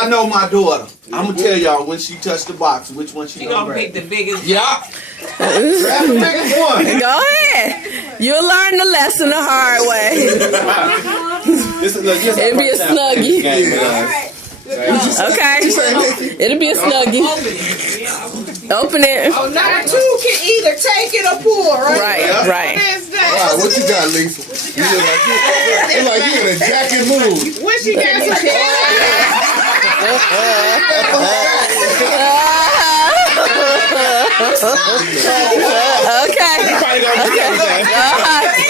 I know my daughter. I'm gonna tell y'all when she touched the box, which one she gonna pick the biggest. Yeah. Grab the biggest one. Go ahead. You'll learn the lesson the hard way. It'll be a snuggie. Okay. It'll be a snuggie. Open it. Oh, number 2 can either take it or pull, right? Right. Wow, what you got, Lisa? You look like you in a jacket mood. What she got? Okay.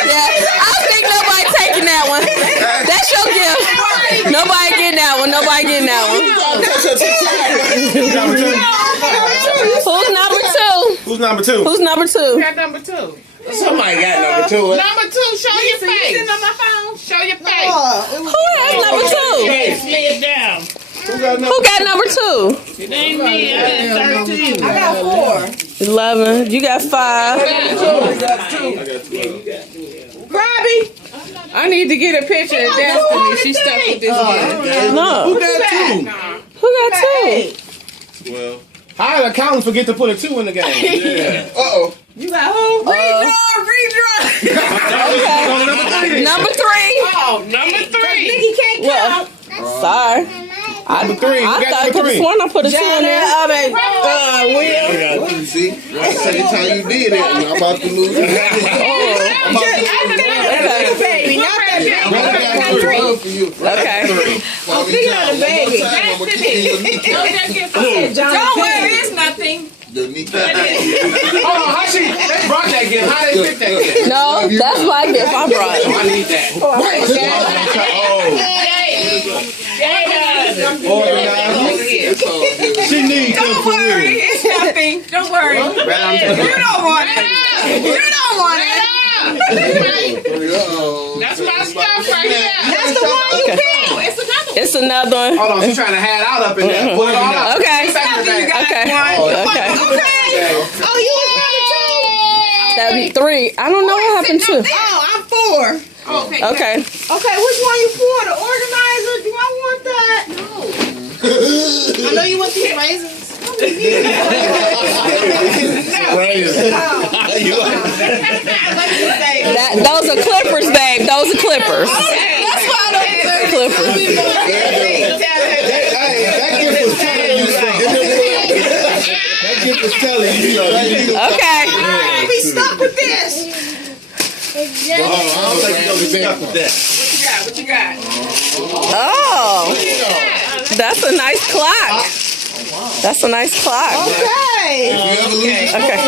Yeah. I think nobody taking that one. That's your gift. Nobody getting that one. Nobody getting that one. Who's number 2? Who's number 2? Who's number 2? Got number 2. Somebody got number 2. Number 2, show your face. On my phone. Show your face. Who has number 2? Slid down. Who got number 2? It ain't me. I got 13. I got 4. 11. You got 5. Robbie, I need to get a picture of Destiny. She stuck with this one. No. Who got 2? Who got 2? Well, How did accountants forget to put a 2 in the game? yeah. Uh-oh. You got who? Redraw. Okay. Number 3. Oh, number 3. Nikki can't count. Sorry. Number 3. I thought I could have sworn I put a 2 in there. Will. See? That's the same time you did it. I'm about to lose. Baby, not that baby. Okay. Oh, big on the baby. Don't worry, it's nothing. Hold on, how they brought that gift? How they pick that gift? No, that's my gift I brought. I need that. She needs them Don't for worry, real. it's nothing. Don't worry. You don't want it. You don't want it. That's my stuff right here. That's the one you picked. It's another one. It's another one. Hold on, she's trying to hide out up in there. Pull it all out. Okay. You got Okay. one. Okay. Oh, you was number 2. That'd be 3. I don't know what happened to. Oh, I'm 4. Okay. Okay. Okay, which one you for? The organizer? Do I want that? No. I know you want these raisins. Those are clippers, babe. Those are clippers. That's why I don't Clippers. That gift was telling you. Okay. be stuck with this. I don't think you're going to be stuck with that. What you got? Oh, that's a nice clock. That's a nice clock. Okay. If you ever lose Okay.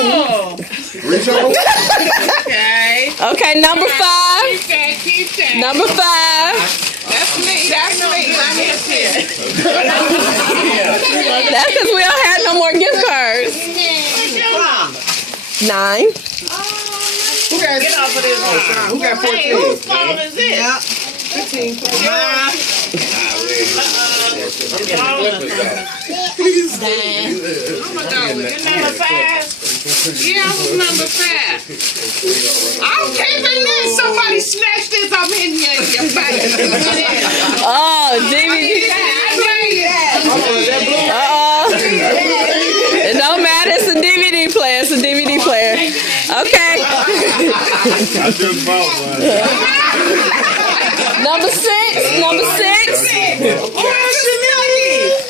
reach over. Okay. Okay, number 5. Keep that. Number 5. That's me. That's me. I'm here. That's because we don't have no more gift cards. 9. Who got Get off of this one. Who got 14? Hey, whose phone is this? Yeah. 15. I'm gonna go with you. Number 5. Yeah, I was number 5. I'm keeping this. Somebody snatched this. I'm hitting you in your face. Oh, DVD. It don't matter. It's a DVD player. It's a DVD player. Okay. I just bought one. Number 6. Number 6.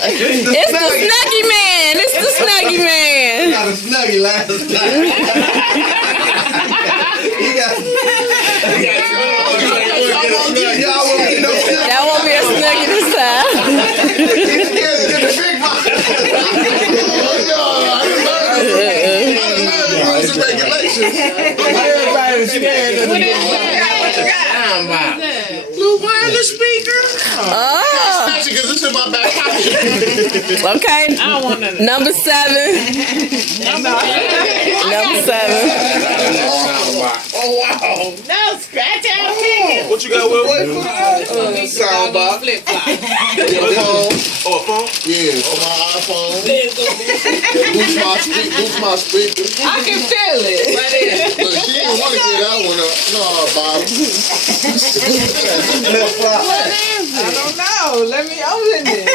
It's the Snuggie Man. It's the Snuggie Man. Got a snuggie last night. That won't be a Snuggie this time. Blue wireless speaker. Oh. Because it's in my back pocket. Okay. I don't want none of Number 7. Number 7. Oh, wow. No, scratch out ticket. What you got, Will? Soundbar. Flip flop. Phone. Oh, a phone? Yeah, on my iPhone. Boost my speaker. I can feel it. Look, she didn't want to get that one up. No, Bob. I don't know. Let me open it.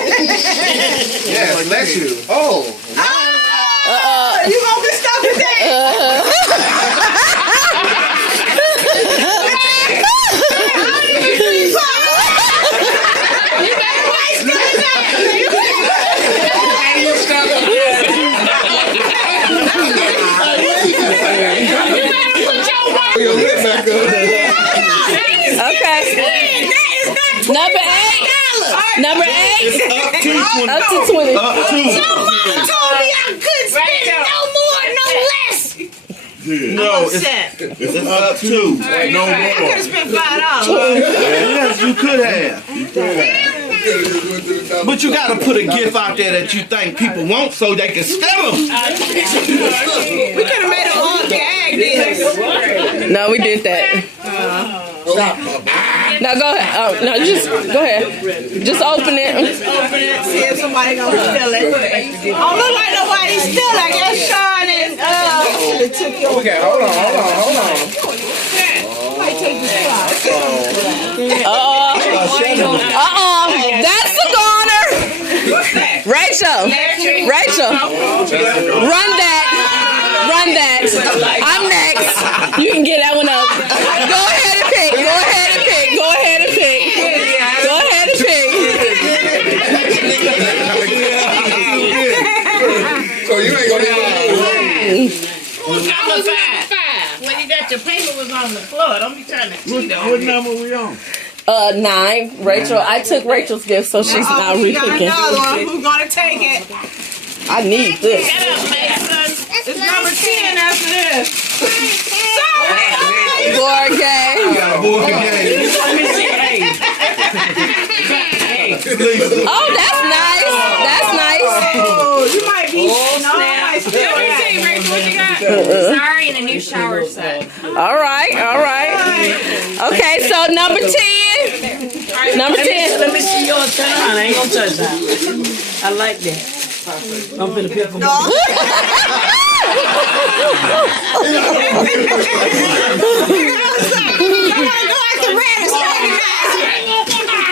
bless you. Oh. You gonna be stuck with that? Okay. Number 8. Number 8. Up to 20. Your mama told me I couldn't spend no more, no less. No, it's up to. No I could more. have spent $5. Yes, you could have. But you gotta put a gift out there that you think people want so they can steal them. We could have made a whole gag this. No, we did that. Now go ahead. No, just go ahead. Just open it. Open it, see if somebody gonna steal it. Oh, look like nobody steal it. I guess Sean and they took your. Okay, hold on. That's the goner. Rachel. Run that. I'm next. You can get that one up. Go ahead and pick. So you ain't gonna Number 5. When you got your paper was on the floor. Don't be trying to cheat on What me. number we on? 9. Rachel. I took Rachel's gift, so she's not We got repicking. another one. Who's gonna take it? I need this. Get up, Mason. It's number 10 after this. Board game. Oh, that's nice. Oh, you might be. No, I might steal that. What you got? Sorry, and a new shower set. All right. Okay, so number 10. Number 10. Let me see yours. Turn around. I ain't gonna touch that. I like that. I'm finna pick them up.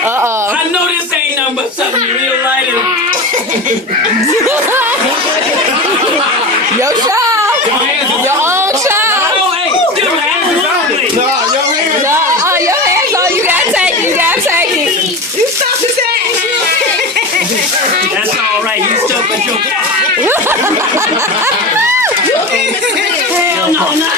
I know this ain't nothing but something real light. Your child. Your own child. Oh, hey, still hands on me. Your hands on. You gotta take it. You stop the dance. That's all right. You stuck with your Hell no, not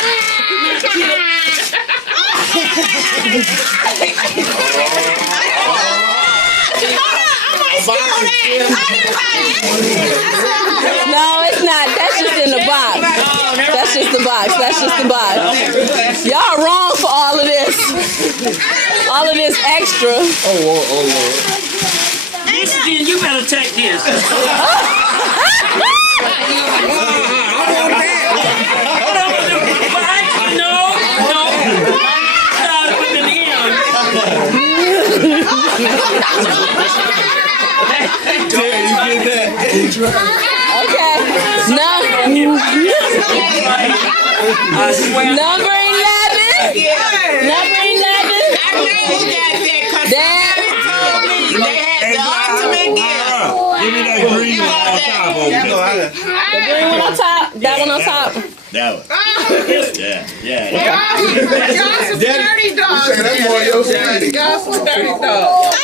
No, it's not. That's just in the box. That's just the box. Y'all wrong for all of this. All of this extra. Oh Lord. Michigan, you better take this. No. Start with an Okay. I swear. Number 11. Number 11. Dad. They had the ultimate gift. Give me that green one on top of it. The green one on top. That one on top. That one. Yeah. Y'all some dirty dogs. Say that's more your sweetie. Y'all some dirty dogs.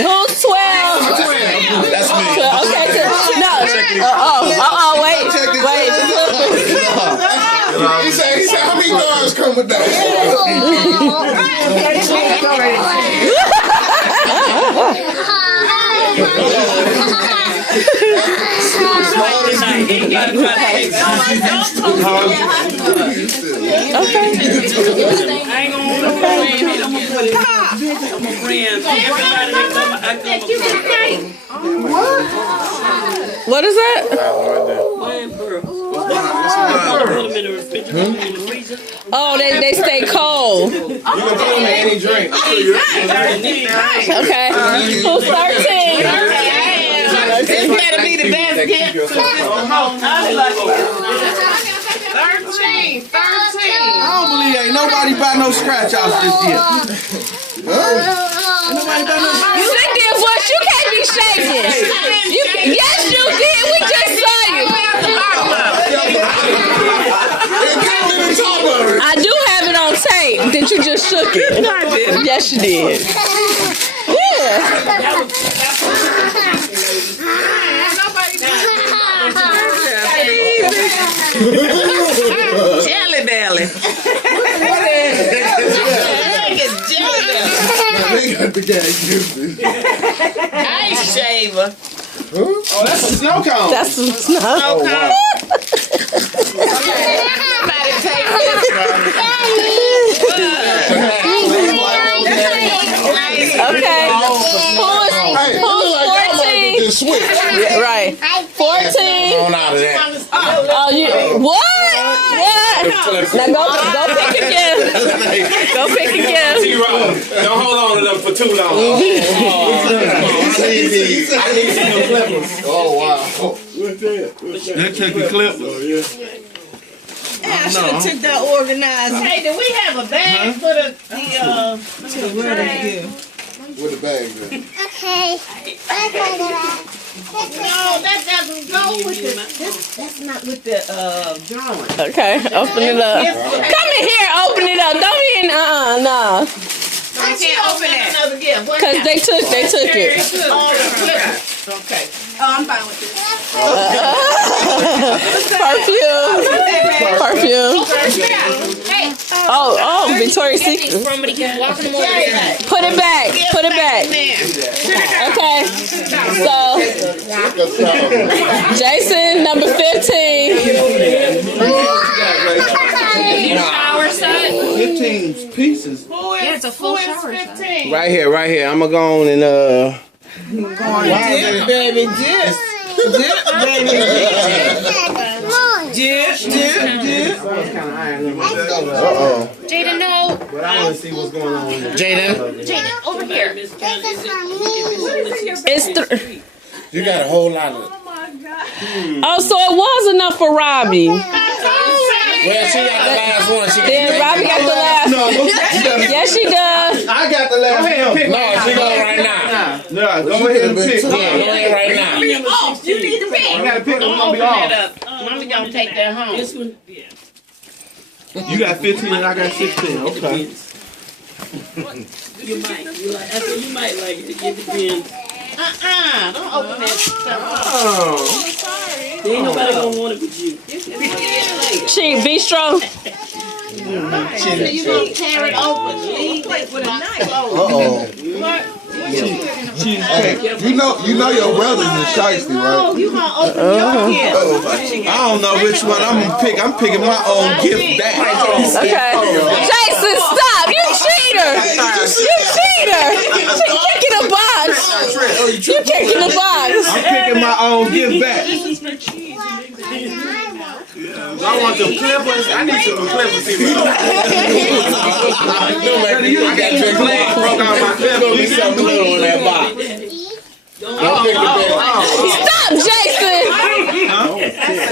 Who's 12? That's me. Okay, no. Wait. He said, how many guards come with that? I'm a friend. Everybody that come, I come a friend. What is that? Wine pearl. Put them in the refrigerator, in the freezer. Oh, they stay cold. You can put them in any drink. Okay. Who's 13? This better be the best gift. 13. I don't believe ain't nobody buy no scratch offs this year. Ain't nobody buy no scratch. You did what? You can't be shaking. Yes, you did. We just saw you. I do have it on tape that you just shook it. Yes, you did. Yeah. Jelly belly. They got the guy Ice shaver. Oh, that's a snow cone. That's some snow. Somebody take this Okay. Who's 14? Yeah, right. 14. On out of that. Oh, you what? What? Now go pick again. Go pick again. Don't hold on to them for too long. I need some clippers. Oh, wow. They take the clip. I should have took that organized. Hey, do we have a bag for the where they do? Where the bags at? Okay. No, that doesn't go with the. That's not with the drawing. Okay, open it up. Come in here, open it up. Don't be in. No. I can't open it. Another gift. What Cause they took it. Okay. Oh, I'm fine with this. Perfume. Oh, Victoria's Secret. Put it back. Okay. So, Jason, number 15. Shower set. 15 pieces. Yeah, it's a full shower set. Right here. I'm gonna go on and Dip, baby, dip. Dip, baby, dip. Uh-oh. Jaden, no. But I want to see what's going on. Jaden. Jaden, over here. It's You got a whole lot of. Oh, so it was enough for Robbie. Well, she got the last one. Then Robbie got the last. Yes, she does. I got the last one. No, she going right now. Yeah, go ahead and pick. Yeah, go ahead right now. You need to pick. You gotta pick them. Open that up. Mommy gonna take that home. This one, yeah. You got 15 and I got 16. Okay. You might. I said you might like it. It depends. Don't open that stuff. Oh. There ain't nobody gonna want it with you. She Bistro. You gonna tear it open. Leave it with a knife. Uh-oh. Hey, you know your brother's a shiesty, right? You gonna open your gift. I don't know which one I'm gonna pick. I'm picking my own gift back. Okay. Jason, stop. You cheater. You kicking the box. You kicking the box. I'm picking my own gift back. I want the clippers. I need some clippers. I got your leg broke out my clippers. Be something little in that box. Stop, Jason.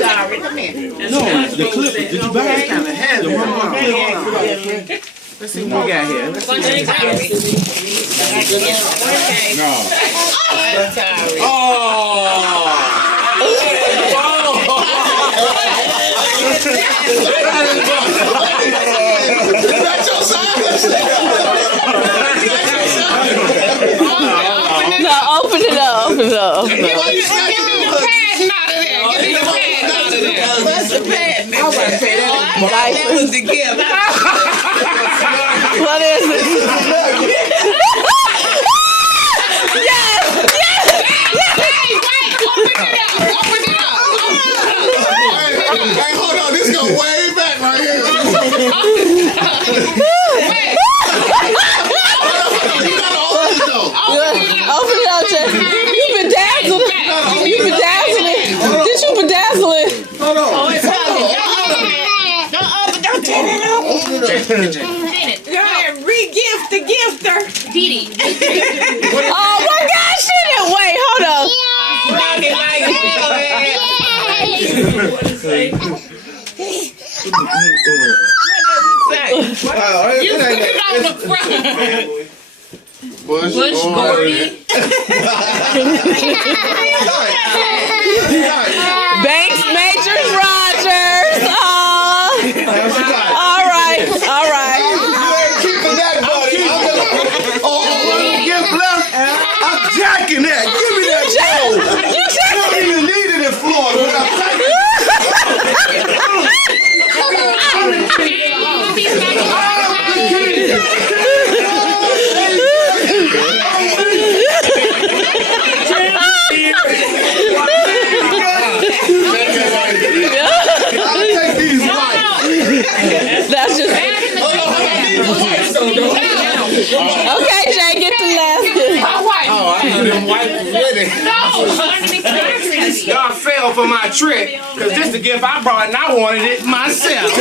Sorry, come here. No, the clippers. Did you buy it? Kind of heavy. Let's see what we got here. Let's see what we got. Oh. No, open it up. Give me the pad out of there. What's the pad? That was the gift. What is it? Yes! Open it up. Hey, hold on. This go way back right here. Re-gift the gifter. Dee Dee. Oh my gosh, she didn't wait. Hold on. You put it on the front. Bush Gordy. Banks, Majors, Rogers. All right. Keeping that, buddy. Gift left. I'm jacking that. Give me that gold. You I don't even need it in Florida. But I'm jacking That's just okay. Jay, get the last gift. Y'all fell for my trick, because this is the gift I brought and I wanted it myself.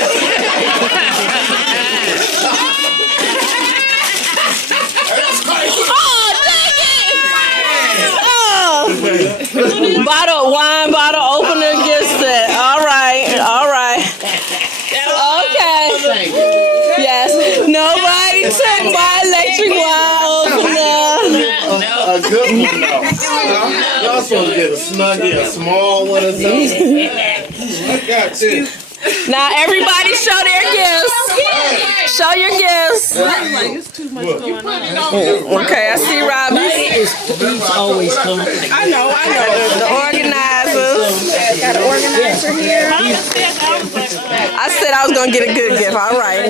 Bottle, wine bottle opener gift set. All right. Okay. Yes. Nobody took my electric wine opener. a good one though. Y'all supposed to get a snuggie, a small one or something. I got this. Now everybody show their gifts. Show your gifts. Okay, I see Robbie. Always come. I know. The organizers. Got an organizer here. I said I was gonna get a good gift. All right.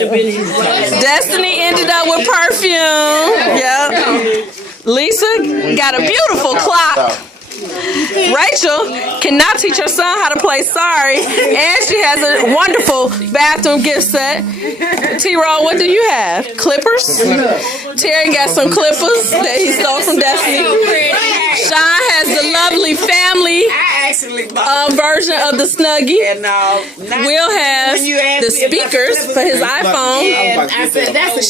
Destiny ended up with perfume. Yep. Lisa got a beautiful clock. Rachel cannot teach her son how to play Sorry, and she has a wonderful bathroom gift set. T-Roll, what do you have? Clippers? Terry got some clippers that he stole from Destiny. Sean has the lovely family version of the Snuggie. Will has the speakers for his iPhone. I said that's a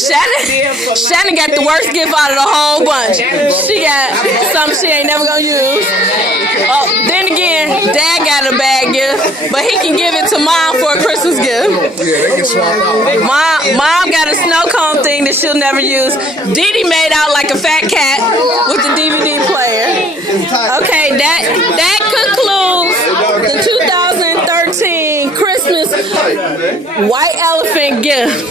Shannon got the worst gift out of the whole bunch. She got something she ain't never gonna use. Oh, then again, Dad got a bad gift, but he can give it to Mom for a Christmas gift. Mom got a snow cone thing that she'll never use. Dee Dee made out like a fat cat with the DVD player. Okay, that concludes the 2013 Christmas White Elephant gift.